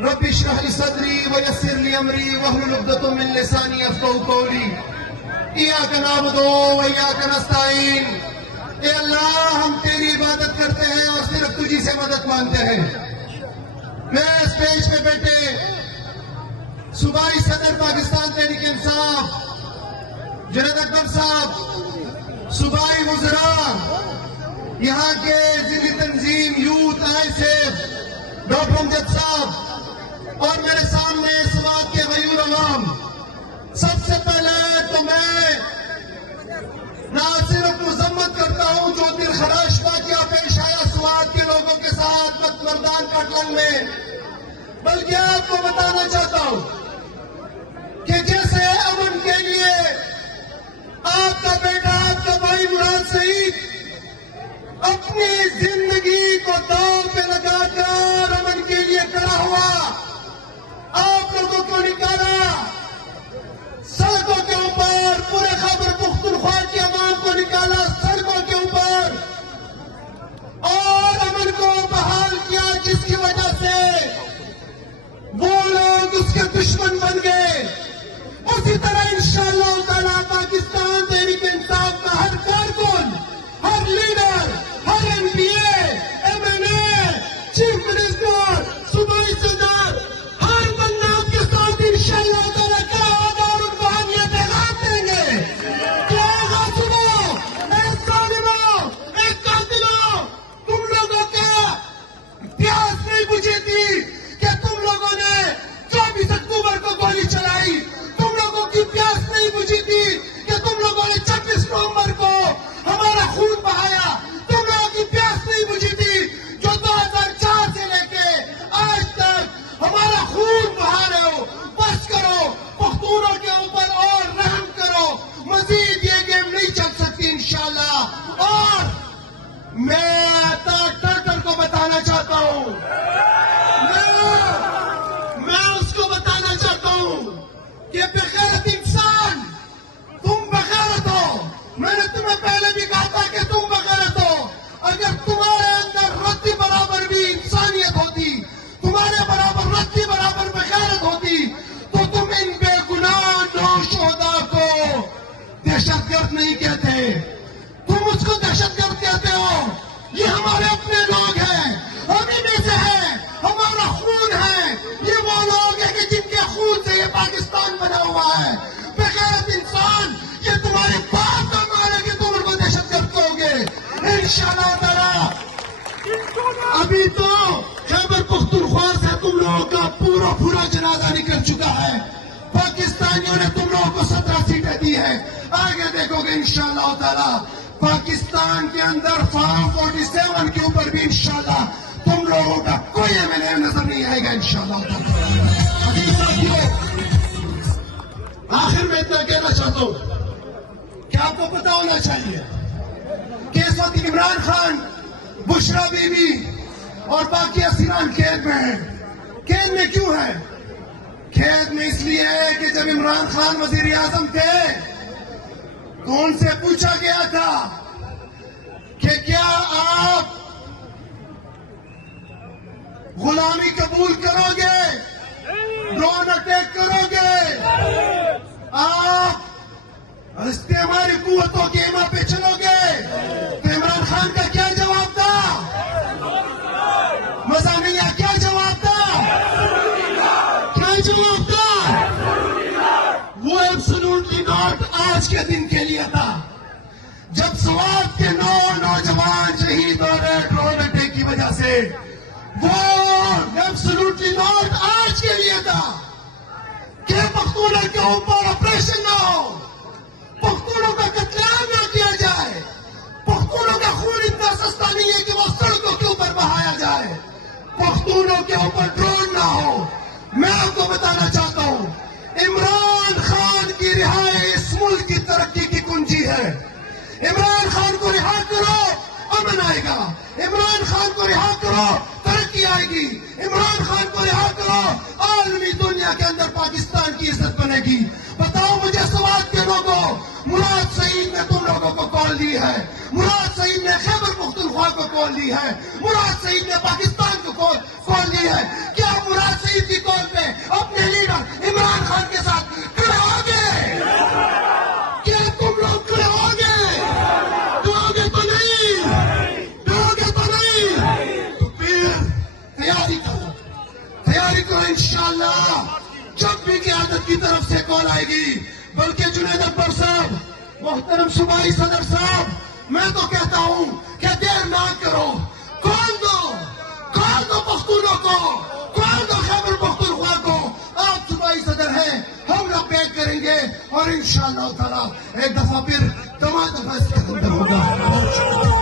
رب اشرح لي صدري ويسر لي امري واحلل عقدة من لساني يفقهوا قولي ایاک نعبد و ایاک نستعین. اے اللہ ہم تیری عبادت کرتے ہیں اور صرف تجھی سے مدد مانگتے ہیں. میں اس پیج پہ بیٹھے صوبائی صدر پاکستان تحریک انصاف جنید اکبر صاحب، صوبائی وزراء، یہاں کے ضلعی تنظیم یوتھ ISF ڈاکٹر امجد صاحب، اور میرے سامنے سوات کے غیور عوام، سب سے پہلے تو میں نہ صرف مذمت کرتا ہوں جو دل خراش واقعہ پیش آیا سوات کے لوگوں کے ساتھ مردان کاٹلنگ میں، بلکہ آپ کو بتانا چاہتا ہوں کہ جیسے امن کے لیے آپ کا بیٹا، آپ کا بھائی مراد سعید اپنی زندگی کو داؤ پہ لگا کر امن کے لیے کھڑا ہوا، آپ لوگوں کو نکالا سڑکوں کے اوپر، پورے خیبر پختونخوا کی عوام کو نکالا سڑکوں کے اوپر اور امن کو بحال کیا، جس کی وجہ سے وہ لوگ اس کے دشمن بن گئے. اسی طرح انشاءاللہ تعالیٰ پاکستان تحریک انصاف کا ہر کارکن، ہر لیڈر، ہر MPA، MNA، چیف منسٹر، صوبائی صدر، ہر بندہ آپ کے ساتھ انشاءاللہ تعالیٰ کیا ہوگا اور ان کو ہم یہ پیغام دیں گے. کیا ہوگا سنو، اے ظالموں، اے قاتلوں، تم لوگوں کا پیاس نہیں بجھی تھی کہ تم لوگوں نے 24 اکتوبر کو گولی چلائی، تم لوگوں کی پیاس نہیں بجھی تھی کہ تم لوگوں نے 26 نومبر کو ہمارا خون بہایا، تم لوگوں کی پیاس نہیں بجھی تھی جو 2004 سے لے کے آج تک ہمارا خون بہا رہے ہو. بس کرو، پختونوں کے اوپر اور رحم کرو، مزید یہ گیم نہیں چل سکتی انشاءاللہ. اور میں ٹرٹر کو بتانا چاہتا ہوں، میں اس کو بتانا چاہتا ہوں کہ بغیرت انسان، تم بغیرت ہو. میں نے تمہیں پہلے بھی کہا تھا کہ تم بغیرت ہو. اگر تمہارے اندر رتی برابر بھی انسانیت ہوتی، تمہارے برابر رتی برابر بغیرت ہوتی، تو تم ان بے گناہ نوشہدا کو دہشت گرد نہیں کہتے، تم اس کو دہشت گرد کہتے ہو. یہ ہمارے اپنے لوگ ہیں، ہم ہی میں سے ہیں، ہمارا خون ہے. یہ وہ لوگ ہیں کہ جن کے خون سے یہ پاکستان بنا ہوا ہے. بغیرت انسان، یہ تمہارے باپ کا مال ہے کہ تم ان کو دہشت گرد کہو گے انشاءاللہ تعالی. ابھی تو خیبر پختونخوا سے تم لوگوں کا پورا جنازہ نکل چکا ہے. پاکستانیوں نے تم لوگوں کو 17 سیٹیں دی ہیں. آگے دیکھو گے انشاءاللہ تعالی پاکستان کے اندر فارم 47 کے اوپر بھی انشاءاللہ تم لوگوں کا کوئی MLA نظر نہیں آئے گا انشاءاللہ تعالی. آخر میں اتنا کہنا چاہتا ہوں کہ آپ کو پتا ہونا چاہیے کہ اس وقت عمران خان، بشرا بی بی اور باقی اسیران قید میں ہیں. قید میں کیوں ہیں؟ قید میں اس لیے ہے کہ جب عمران خان وزیر اعظم تھے تو ان سے پوچھا گیا تھا کہ کیا آپ غلامی قبول کرو گے، ڈرون اٹیک کرو گے، آپ استعماری قوتوں کے ایما پہ چلو گے؟ تو عمران خان کا کیا جواب تھا؟ مزہ نہیں آیا؟ کیا جواب تھا؟ کیا جواب تھا؟ وہ ایبسولوٹلی ناٹ آج کے دن کے لیے تھا جب سوات کے 9 نوجوان شہید ہو گئے ڈرون اٹیک کی وجہ سے. وہ ایبسولوٹلی ناٹ آج کے لیے تھا کہ پختونوں کے اوپر آپریشن نہ ہو، پختونوں کا قتل عام نہ کیا جائے. پختونوں کا خون اتنا سستا نہیں ہے کہ وہ سڑکوں کے اوپر بہایا جائے. پختونوں کے اوپر ڈرون نہ ہو. میں آپ کو بتانا چاہتا ہوں عمران خان کی رہائی اس ملک کی ترقی کی کنجی ہے. عمران خان کو رہا کرو، امن آئے گا. عمران خان کو رہا کرو، ترقی آئے گی. عمران خان کو رہا کرو، عالمی دنیا کے اندر پاکستان کی عزت بنے گی. بتاؤ مجھے سوات کے لوگوں، مراد سعید نے تم لوگوں کو کال دی ہے، مراد سعید نے خیبر پختونخوا کو کال دی ہے، مراد سعید نے پاکستان کو کال دی ہے. کیا مراد سعید کی کال پہ اپنے لیڈر عمران خان کے ساتھ کھڑے ہو گے؟ کیا تم لوگ کھڑے ہو گے؟ دو گے تو نہیں، دو گے تو نہیں، تو پھر تیاری کرو انشاءاللہ. جب بھی قیادت کی طرف سے کال آئے گی، بلکہ جنید اکبر صاحب، محترم صوبائی صدر صاحب، میں تو کہتا ہوں کہ دیر نہ کرو، کال دو پختونوں کو، کال دو خیبر پختونخوا کو. آپ صوبائی صدر ہیں، ہم لوگ بیک کریں گے اور انشاءاللہ تعالیٰ ایک دفعہ پھر دفعہ اس کے اندر ہوگا.